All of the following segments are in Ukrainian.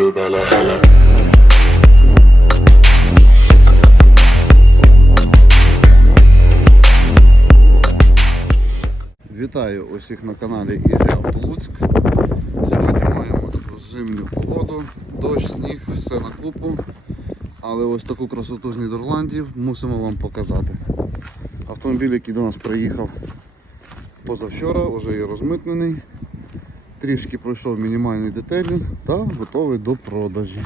bleu bala. Вітаю усіх на каналі Ілля Луцьк. Сьогодні маємо таку зимню погоду, дощ, сніг, все на купу. Але ось таку красоту з Нідерландів мусимо вам показати. Автомобіль, який до нас приїхав позавчора, вже є розмитнений. Трішки пройшов мінімальний детелінг та готовий до продажі.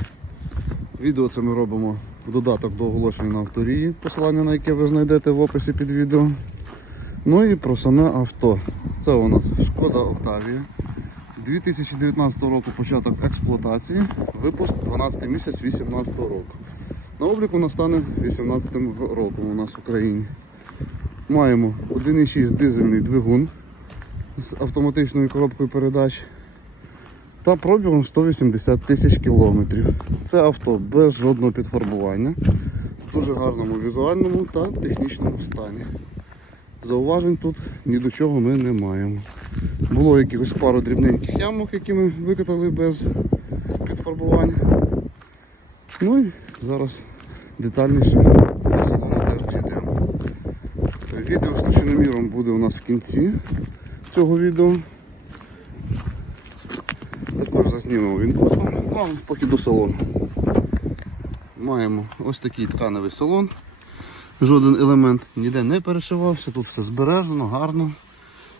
Відео це ми робимо в додаток до оголошення на авторії, посилання на яке ви знайдете в описі під відео. Ну і про саме авто. Це у нас Шкода Октавія. 2019 року початок експлуатації, випуск 12 місяць 2018 року. На обліку настане 18 роком у нас в Україні. Маємо 1,6 дизельний двигун з автоматичною коробкою передач та пробігом 180 тисяч кілометрів. Це авто без жодного підфарбування, в дуже гарному візуальному та технічному стані. Зауважень тут ні до чого ми не маємо. Було якихось пару дрібненьких ямок, які ми викатали без підфарбування. Ну і зараз детальніше до салону теж дійдемо. Відео з точноміром буде у нас в кінці цього відео. Також зазнімемо він ну, а поки до салону. Маємо ось такий тканевий салон. Жоден елемент ніде не перешивався, тут все збережено, гарно,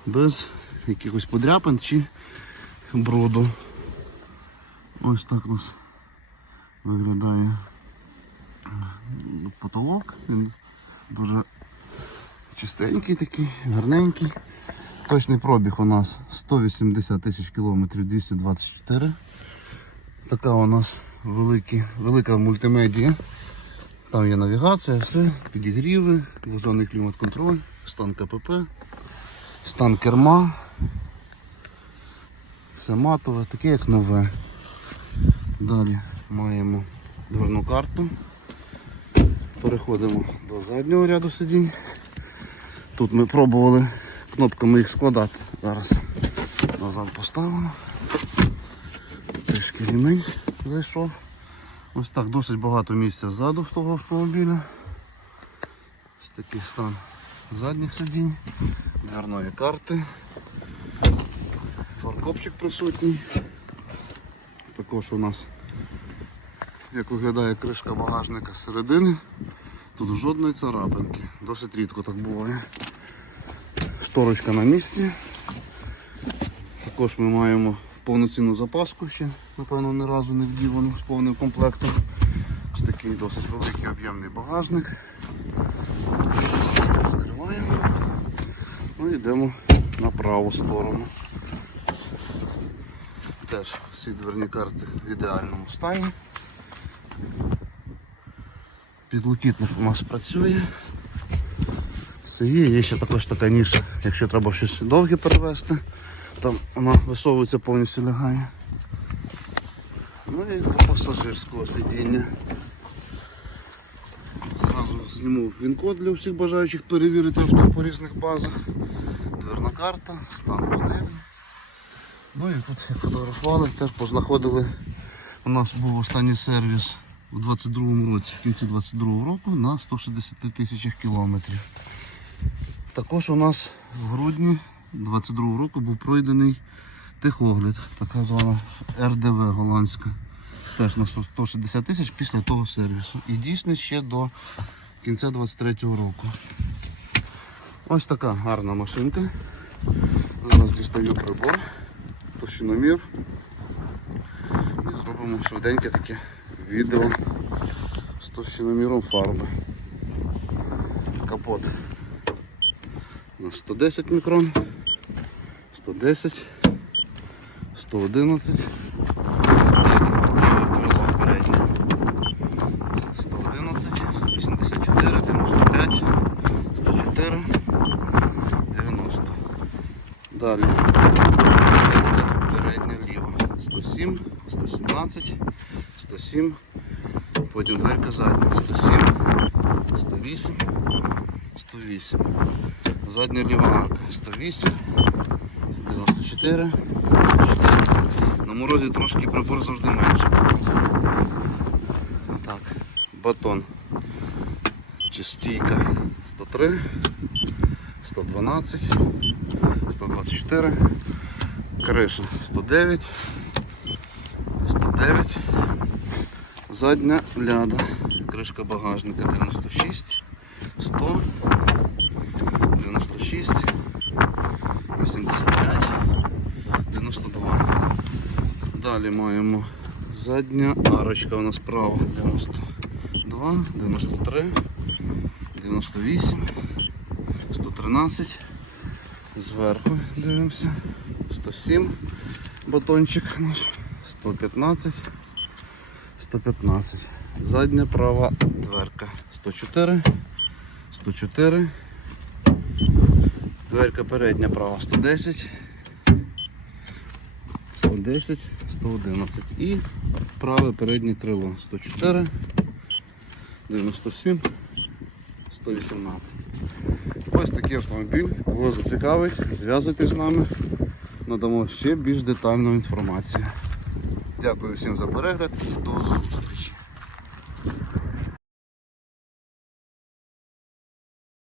без якихось подряпин чи броду. Ось так у нас виглядає потолок. Він дуже чистенький такий, гарненький. Точний пробіг у нас 180 тисяч кілометрів 224. Така у нас великі, велика мультимедія. Там є навігація, все, підігріви, двозонний клімат-контроль, стан КПП, стан керма. Все матове, таке як нове. Далі маємо дверну карту. Переходимо до заднього ряду сидінь. Тут ми пробували кнопками їх складати. Зараз назад поставимо. Трішки рівень зайшов. Ось так досить багато місця ззаду в того автомобіля. Ось такий стан задніх сидінь, дверної карти. Фаркопчик присутній. Також у нас як виглядає кришка багажника з середини. Тут жодної царапинки. Досить рідко так буває. Шторочка на місці. Також ми маємо повноцінну запаску ще, напевно, ні разу не вдівану з повним комплектом. Ось такий досить великий об'ємний багажник. Закриваємо. Ну і йдемо на праву сторону. Теж всі дверні карти в ідеальному стані. Підлокітник у нас працює. Все є, ще також така ніша, якщо треба щось довге перевезти, там вона висовується повністю лягає. Ну і до пасажирського сидіння. Зразу зніму він-код для всіх бажаючих перевірити авто по різних базах. Дверна карта, стан панелі. Ну і тут як фотографували, теж познаходили. У нас був останній сервіс у 22-му році, в кінці 22-го року на 160 тисячах кілометрів. Також у нас в грудні 22-го року був пройдений техогляд, така звана РДВ голландська. Теж на 160 тисяч після того сервісу. І дійсно ще до кінця 23-го року. Ось така гарна машинка. Зараз дістаю прибор, товщиномір. І зробимо швиденьке таке відео з товщиноміром фарби. Капот на 110 мікрон, 110, 111, ліве крило переднє, 111, 184, 95, 104, 90. Далі. Передня ліва, 107, 117, 107, потім дверка задня, 107, 108, 108. Задня ліва арка 108, 94, 104. На морозі трошки прибор завжди менше. Так, батон. Чи стійка 103, 112, 124, криша 109, 109, задня ляда, кришка багажника 96, 100, 96, 85, 92. Далі маємо задня арочка у нас справа 92, 93, 98, 113. Зверху дивимося. 107 батончик наш, 115, 115. Задня права дверка 104, 104. Дверка передня права 110, 110, 111 і праве переднє крило 104, 97, 118. Ось такий автомобіль. Кого зацікавить, зв'язуйтесь з нами, надамо ще більш детальну інформацію. Дякую всім за перегляд і до зустрічі.